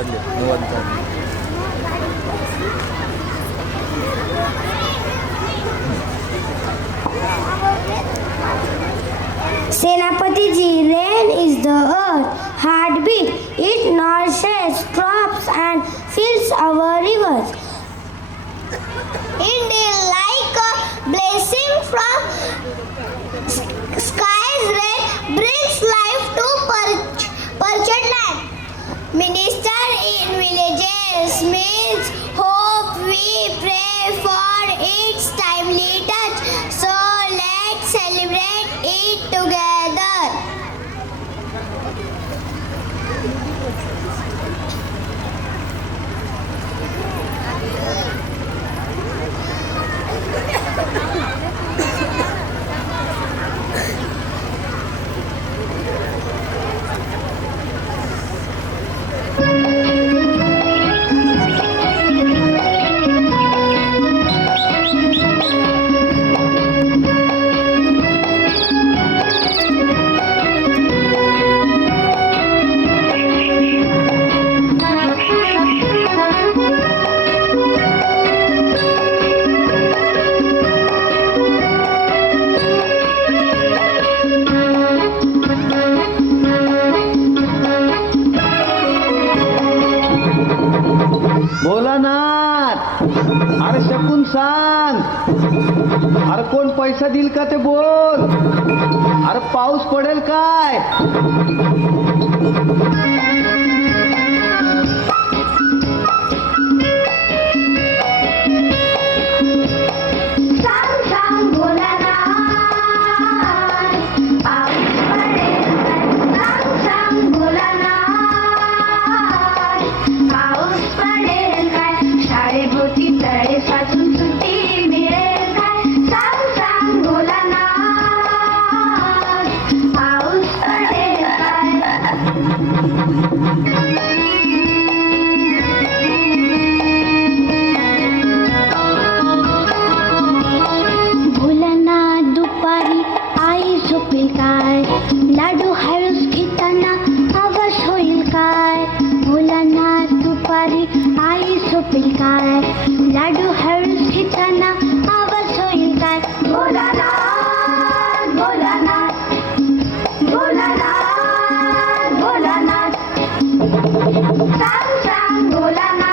वाढले 90 Senapati ji, rain is the earth heartbeat. It nourishes crops and fills our rivers. Indeed, like a blessing from sky's rain brings life to parched land. Minister in villages means hope. We pray for its timely touch. So let's celebrate it together. Bholanath, अरे शकून सांग, अरे कोण पैसा देईल का ते बोल. अरे पाऊस पडेल काय? लाडू हळूच घेताना आवाज होईल काय? भोलानाथ दुपारी आई झोपेल काय? लाडू हळूच घेताना आवाज होईल काय? भोलानाथ भोलानाथ भोलानाथ भोलानाथ सांग सांग भोलानाथ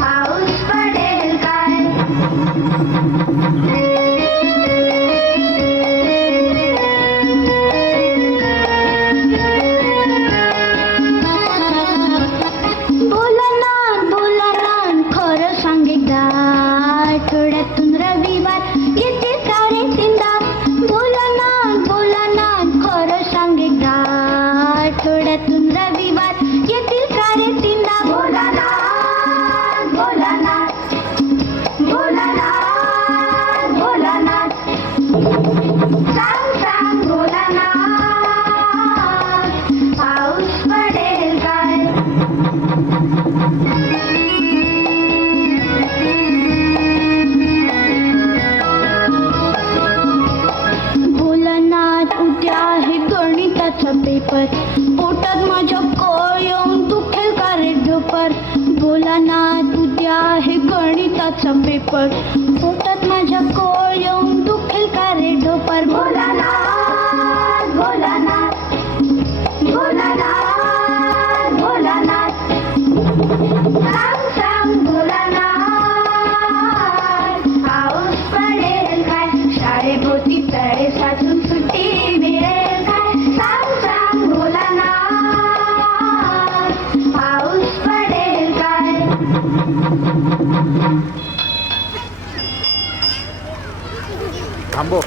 पाऊस पडेल काय? आठवड्यातून रविवार येते का रे तीनदा? भोलानाथ भोलानाथ खरं सांग एकदा. आठवड्यातून रविवार येतील का रे तीनदा? भोलानाथ भोलानाथ भोलानाथ भोलानाथ सांग सांग भोलानाथ पाऊस पडेल काय? पेपर पोटात माझ्या कळ येऊन दुखेल का रे ढोपर? भोलानाथ उद्या आहे गणिताचा पेपर. पोटात माझ्या कळ येऊन दुखेल का रे ढोपर? भोलानाथ भोलानाथ भोलानाथ भोलानाथ सांग सांग भोलानाथ पाऊस पडेल काय? शाळेभोवती तळे साचून सुट्टी मिळेल काय? सांग सांग भोलानाथ पाऊस पडेल काय? थांबव.